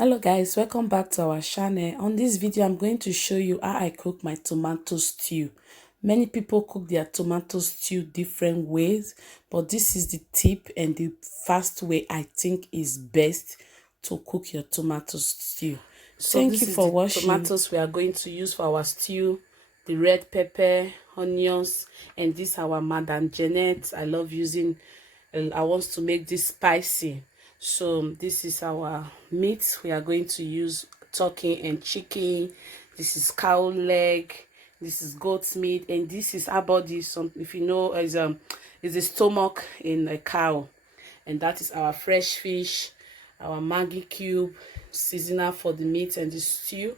Hello guys, welcome back to our channel. On this video I'm going to show you how I cook my tomato stew. Many people cook their tomato stew different ways, but this is the tip and the fast way I think is best to cook your tomato stew. So thank you for watching. Tomatoes we are going to use for our stew, the red pepper, onions, and this our Madam Janet. I love using, I want to make this spicy. So this is our meat. We are going to use turkey and chicken. This is cow leg. This is goat's meat, and this is our body. Some, if you know, is a stomach in a cow, and that is our fresh fish, our Maggi cube, seasoner for the meat and the stew.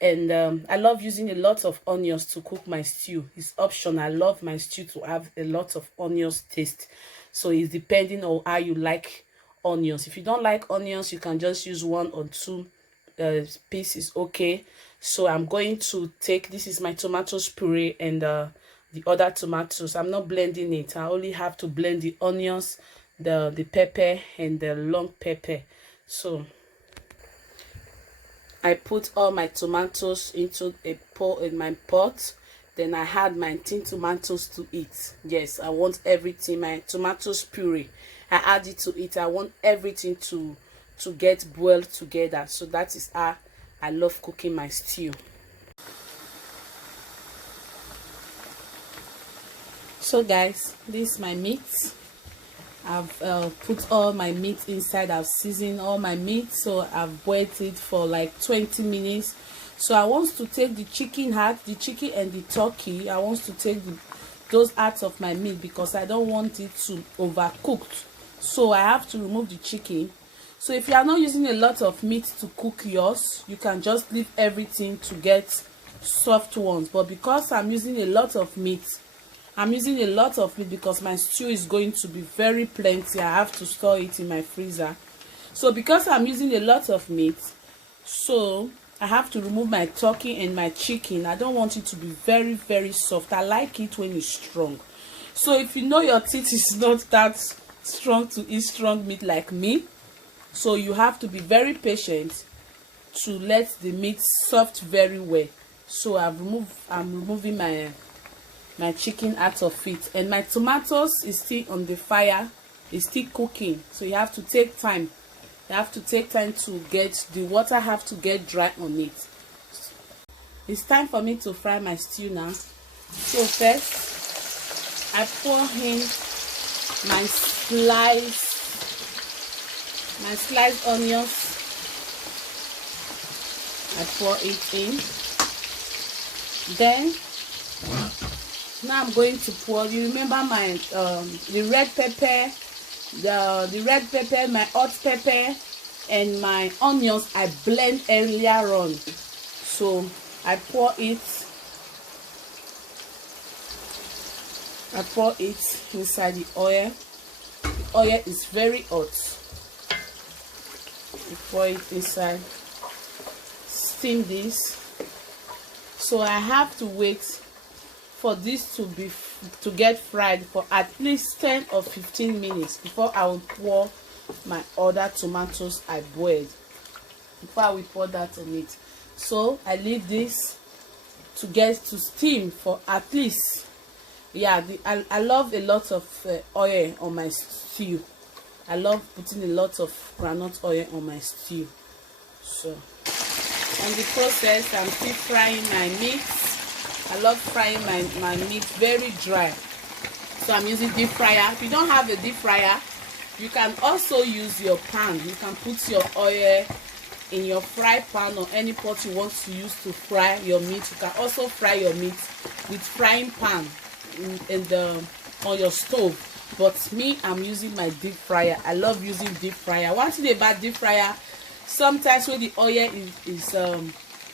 And I love using a lot of onions to cook my stew. It's optional. I love my stew to have a lot of onions taste. So it's depending on how you like onions. If you don't like onions, you can just use 1 or 2 pieces, okay? So I'm going to take, this is my tomatoes puree and the other tomatoes. I'm not blending it. I only have to blend the onions, the pepper, and the long pepper. So I put all my tomatoes into a pot in my pot. Then I add my tin tomatoes to it. Yes, I want everything, my tomatoes puree, I add it to it. I want everything to get boiled together. So that is how I love cooking my stew. So guys, this is my meat. I've put all my meat inside. I've seasoned all my meat, so I've boiled it for like 20 minutes. So I want to take the chicken heart, the chicken and the turkey. I want to take those parts of my meat because I don't want it to overcooked. So I have to remove the chicken. So if you are not using a lot of meat to cook yours, you can just leave everything to get soft ones. But because I'm using a lot of meat, because my stew is going to be very plenty. I have to store it in my freezer. So because I'm using a lot of meat, so I have to remove my turkey and my chicken. I don't want it to be very, very soft. I like it when it's strong. So if you know your teeth is not that strong to eat strong meat like me, so you have to be very patient to let the meat soft very well. So I'm removing my chicken out of it, and my tomatoes is still on the fire. It's still cooking, so you have to take time. You have to take time to get the water have to get dry on it. It's time for me to fry my stew now. So first I pour in my sliced onions. I pour it in. Then now I'm going to pour, you remember my the red pepper, the red pepper, my hot pepper, and my onions I blend earlier on. So I pour it inside the oil. The oil is very hot. You pour it inside, steam this. So I have to wait for this to get fried for at least 10 or 15 minutes before I will pour my other tomatoes I boiled. Before I will pour that on it. So I leave this to get to steam for at least, yeah, I love a lot of oil on my stew. I love putting a lot of groundnut oil on my stew. So on the process, I'm still frying my meat. I love frying my meat very dry. So I'm using deep fryer. If you don't have a deep fryer, you can also use your pan. You can put your oil in your fry pan or any pot you want to use to fry your meat. You can also fry your meat with frying pan on your stove. But me, I'm using my deep fryer. I love using deep fryer. One thing about deep fryer, sometimes when the oil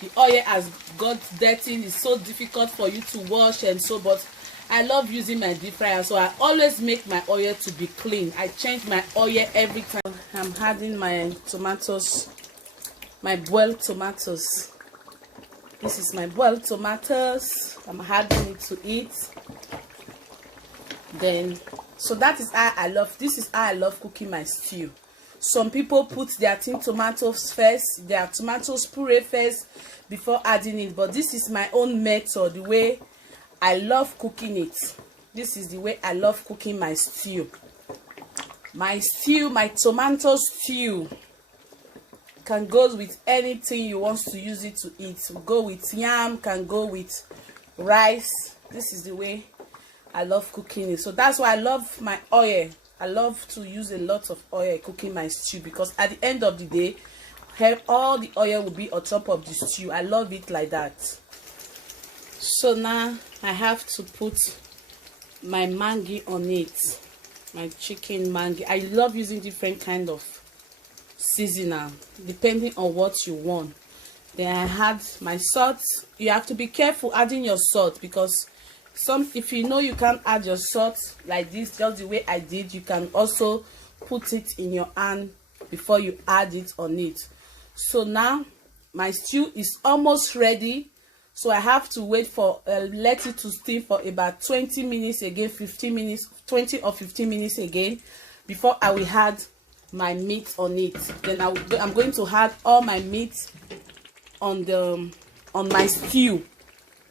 the oil has got dirty, it's so difficult for you to wash and so, but I love using my deep fryer, so I always make my oil to be clean. I change my oil every time. I'm adding my tomatoes, my boiled tomatoes. This is my boiled tomatoes. I'm adding it to it. Then, so that is how I love, this is how I love cooking my stew. Some people put their tin tomatoes first, their tomatoes puree first before adding it, but this is my own method, the way I love cooking it. This is the way I love cooking my stew. My tomato stew can go with anything you want to use it to eat. Go with yam, can go with rice. This is the way I love cooking it. So that's why I love my oil. I love to use a lot of oil cooking my stew, because at the end of the day, all the oil will be on top of the stew. I love it like that. So now I have to put my mangi on it, my chicken mangi. I love using different kind of seasoner depending on what you want. Then I had my salt. You have to be careful adding your salt, because if you know you can't add your salt like this, just the way I did, you can also put it in your hand before you add it on it. So now my stew is almost ready, so I have to wait for let it to steam for about 20 minutes again, 15 minutes, 20 or 15 minutes again, before I will add my meat on it. Then I'm going to add all my meat on my stew.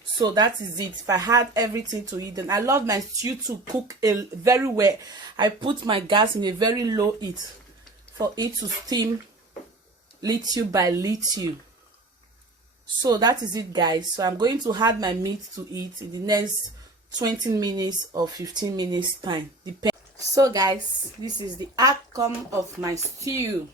So that is it. If I had everything to eat, then I love my stew to cook very well. I put my gas in a very low heat for it to steam little by little. So that is it, guys. So I'm going to add my meat to it in the next 20 minutes or 15 minutes time. So guys, this is the outcome of my stew.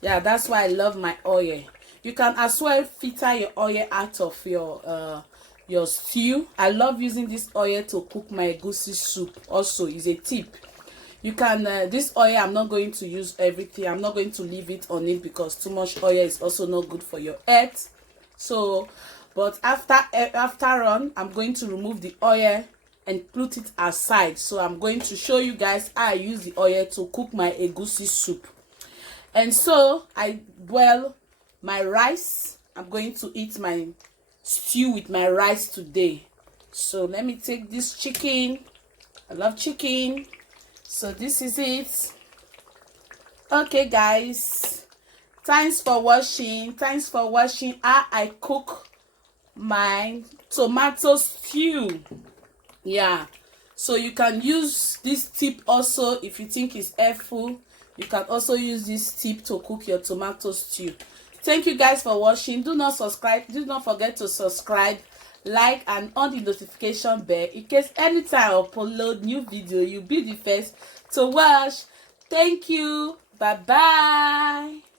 Yeah, that's why I love my oil. You can as well filter your oil out of your stew. I love using this oil to cook my egusi soup. Also, is a tip. You can this oil, I'm not going to use everything. I'm not going to leave it on it, because too much oil is also not good for your health. So, but after on, I'm going to remove the oil and put it aside. So I'm going to show you guys how I use the oil to cook my egusi soup. And so I boil my rice. I'm going to eat my stew with my rice today. So let me take this chicken. I love chicken. So this is it. Okay, guys, thanks for watching. Thanks for watching how I cook my tomato stew. Yeah, so you can use this tip also if you think it's helpful. You can also use this tip to cook your tomato stew. Thank you guys for watching. Do not forget to subscribe, like, and on the notification bell in case anytime I upload new video, you'll be the first to watch. Thank you. Bye bye.